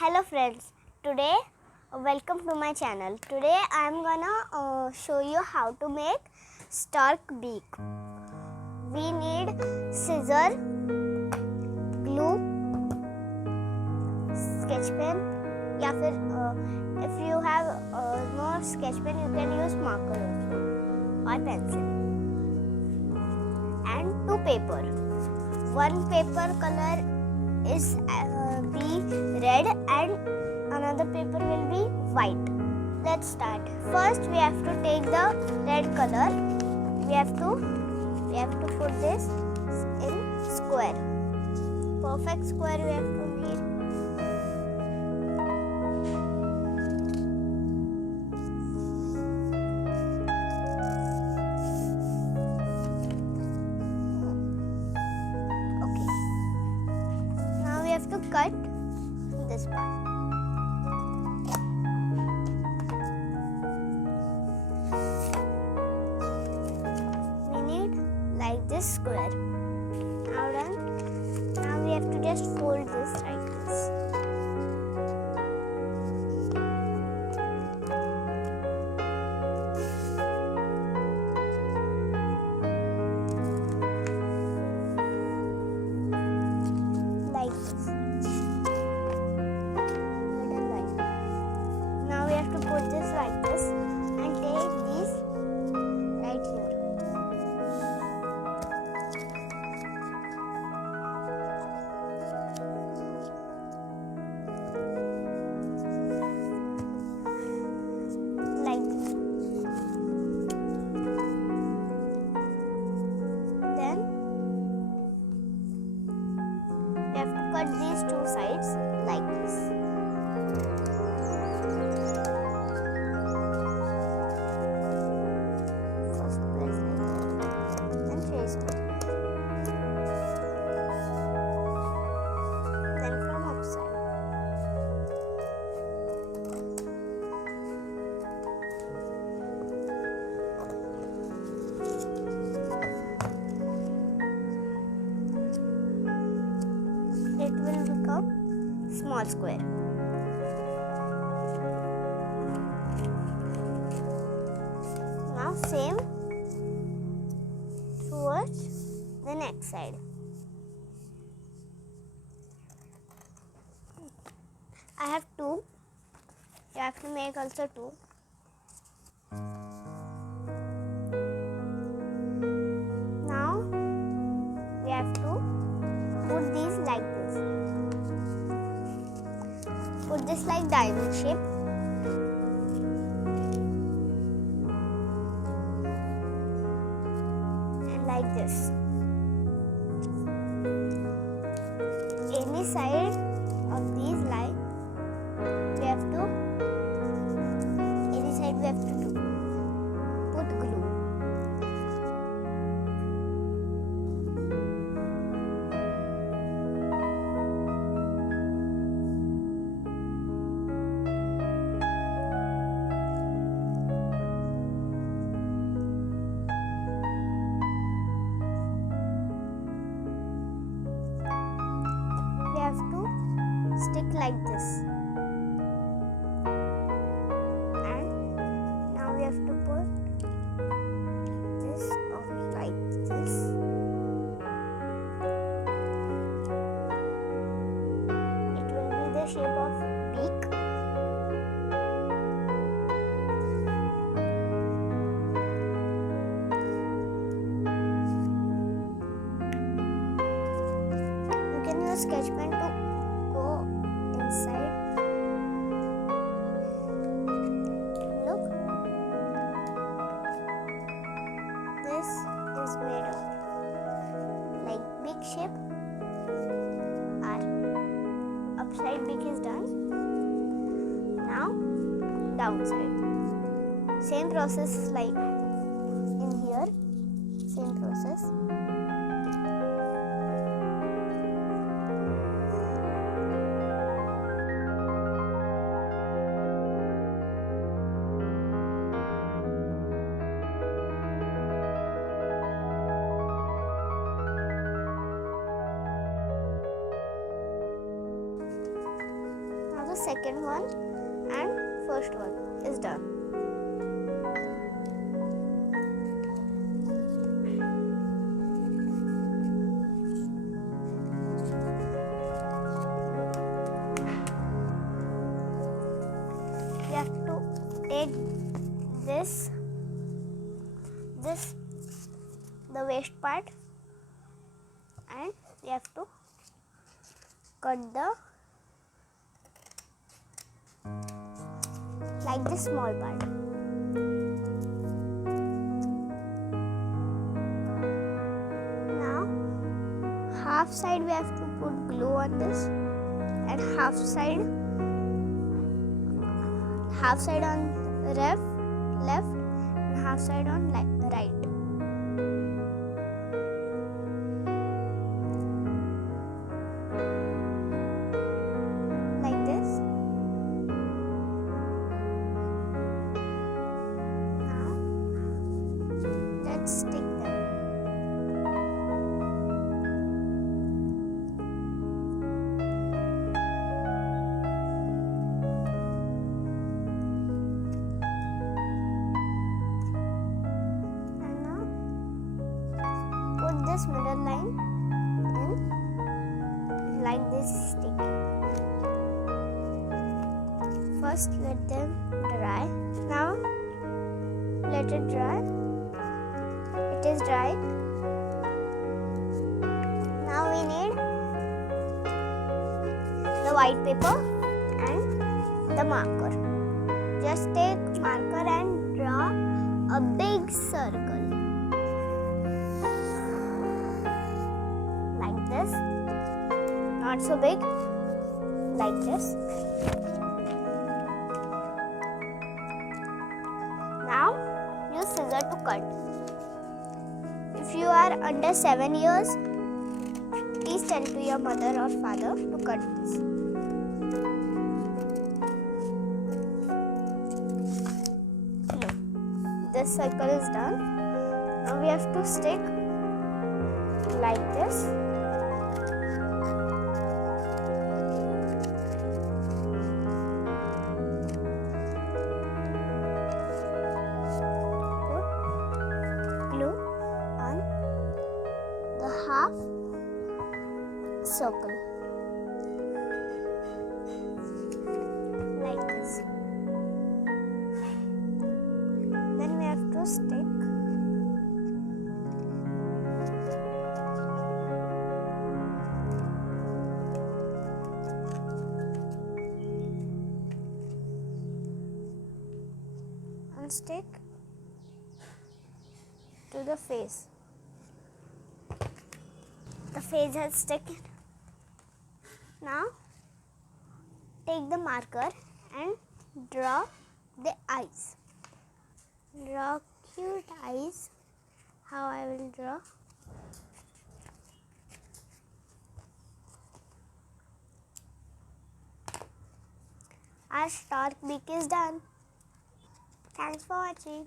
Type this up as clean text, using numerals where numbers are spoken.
Hello friends, today welcome to my channel. Today I am gonna show you how to make stork beak. We need scissor, glue, sketch pen या फिर if you have no sketch pen you can use marker also or pencil and two paper. One paper color is be red and another paper will be white. Let's start. First we have to take the red color. We have to put this in square. Perfect square we have to need. Okay. Now we have to cut this part. We need like this square. Now done. Now we have to just fold this like this. Like this. Now we have to put this like this and take these right here. Like this. Then we have to cut these two sides like this. Then from upside. It will become small square. Now same towards the next side. I have two. You have to make also two. Now we have to put these like this. Put this like diamond shape. And like this. Any side of these like we have to do put glue. We have to stick like this. We have to put this on like this. It will be the shape of beak. You can use sketch pen to go inside. This is made of like big shape. Our upside beak is done. Now downside. Same process like in here. Same process. second one and first one is done. We have to take this the waist part, and we have to cut like this small part. Now half side we have to put glue on this, and half side on left and half side on right. Like this. Now let's stick them. Put this middle line in like this stick. First let them dry. Now let it dry. It is dry. Now we need the white paper and the marker. Just take marker and draw a big circle. This, not so big, like this. Now use scissors to cut. If you are under 7 years, please tell to your mother or father to cut this. Look, this circle is done. Now we have to stick like this. Half circle like this. Then we have to stick and stick to the face. The face has stuck. Now take the marker and draw the eyes. Draw cute eyes. How I will draw? Our stork beak is done. Thanks for watching.